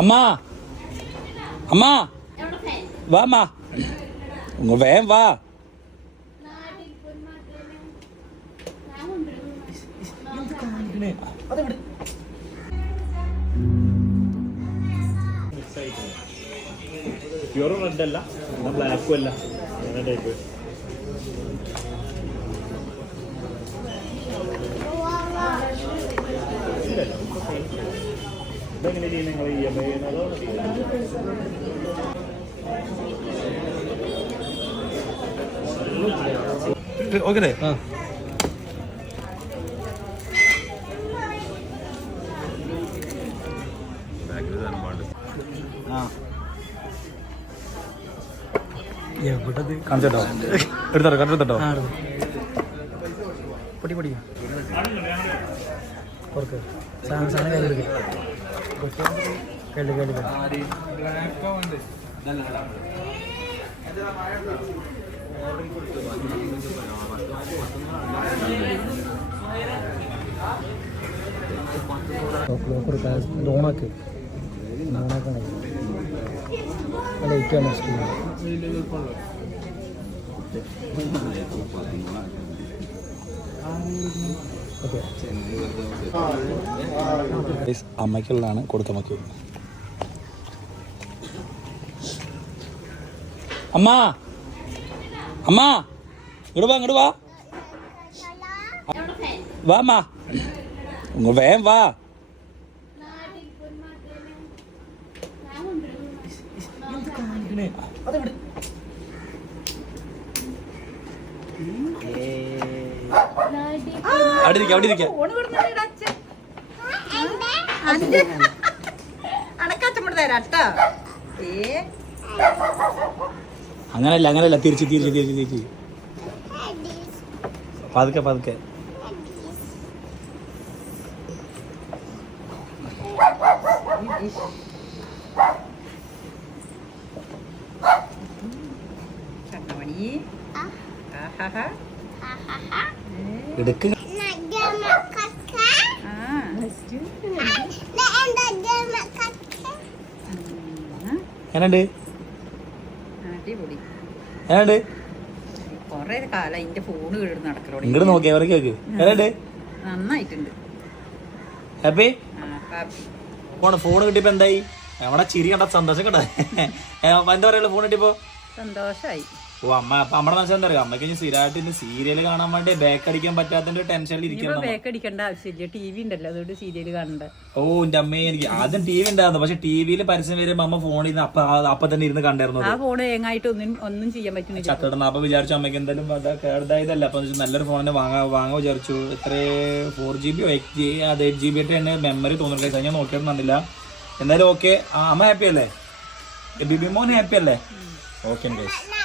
അമ്മ. അമ്മ. വാ അമ്മ. ഇങ്ങ് വേം വാ. പ്യൂർ റെഡ് അല്ല ബ്ലാക്കും അല്ല. അങ്ങനെ ടൈപ്പ് ഇതെങ്ങനെ ചെയ്യുന്നത് നിങ്ങൾ ഇ എം ഐ ചെയ്യുന്നതോ ഓക്കെ എവിടെ കാണിച്ചോ എടുത്തോ. കണ്ടെടുത്തോ പൊടി. പൊടി സാധനം സാധനം കയ്യിൽ കേളി കേളി ലോണാക്ക് ലോണാക്കാണ് ലൈറ്റ് ആണ് ഓക്കെ അമ്മയ്ക്കുള്ളതാണ് കൊടുത്ത മക്കി അമ്മ! അമ്മ! ഇങ്ങോട്ട് വാ ഇങ്ങോട്ട് വാ. വാ അമ്മ. ഇങ്ങോട്ട് വേം വാ. അവിടെ ഇരിക്കാം അവിടെ ഇരിക്കാം അടക്കാച്ചമ്മട് തരാട്ടോ ഏ? അങ്ങനല്ല അങ്ങനല്ല. തിരിച്ച് തിരിച്ച് തിരിച്ച് തിരിച്ച്. പതുക്കെ പതുക്കെ. കണ്ണമണി. ആഹാഹാ. എടുക്ക് എന്നുണ്ട് എന്നുണ്ട് നടക്കലോടെ ഇങ്ങോട്ട് നോക്കിയാ അവർക്ക് കേക്ക് എന്നുണ്ട് നന്നായിട്ടുണ്ട്. ഹാപ്പി. ഫോൺ കിട്ടിയപ്പോ എന്തായി? നമ്മുടെ ചിരി കണ്ട സന്തോഷം കണ്ടെന്താ പറയുള്ളൂ ഫോൺ കിട്ടിയപ്പോ? സന്തോഷായി. ഓ അമ്മ അപ്പൊ നമ്മുടെ മനസ്സിലെന്താ അറിയാം? അമ്മയ്ക്ക് ഇനി സ്ഥിരമായിട്ട് ഇനി സീരിയൽ കാണാൻ വേണ്ടി ബേക്ക് അടിക്കാൻ പറ്റാത്തതിന്റെ ടെൻഷനിൽ ഇരിക്കണം ബേക്ക് അടിക്കേണ്ട ആവശ്യമില്ല. ടി വി ഉണ്ടല്ലോ അതുകൊണ്ട് സീരിയൽ കാണണ്ട. ഓ എന്റെ അമ്മയെ എനിക്ക് ആദ്യം ടി വി ഉണ്ടായിരുന്നു. പക്ഷെ ടി വിയിൽ പരസ്യം വരുമ്പോ അമ്മ ഫോണിൽ നിന്ന് അപ്പൊ അപ്പൊ തന്നെ ഇരുന്ന് കണ്ടായിരുന്നു ആ ഫോൺ ഏങ്ങായിട്ട് ഒന്നും ഒന്നും ചെയ്യാൻ പറ്റുന്നില്ല. ചട്ടിടണം അപ്പൊ വിചാരിച്ചു അമ്മയ്ക്ക് എന്തായാലും കേടായതല്ല അപ്പൊ നല്ലൊരു ഫോണിനെ വാങ്ങാ വാങ്ങാൻ വിചാരിച്ചു. എത്ര four G B eight G അത് എയ്റ്റ് ജി ബി ആയിട്ട് തന്നെ മെമ്മറി തോന്നുന്നില്ല ഞാൻ നോക്കിയൊന്നും കണ്ടില്ല. എന്തായാലും ഓക്കെ അമ്മ ഹാപ്പി അല്ലേ? ബിബി മോൻ ഹാപ്പി അല്ലേ ഓക്കെ ഗൈസ്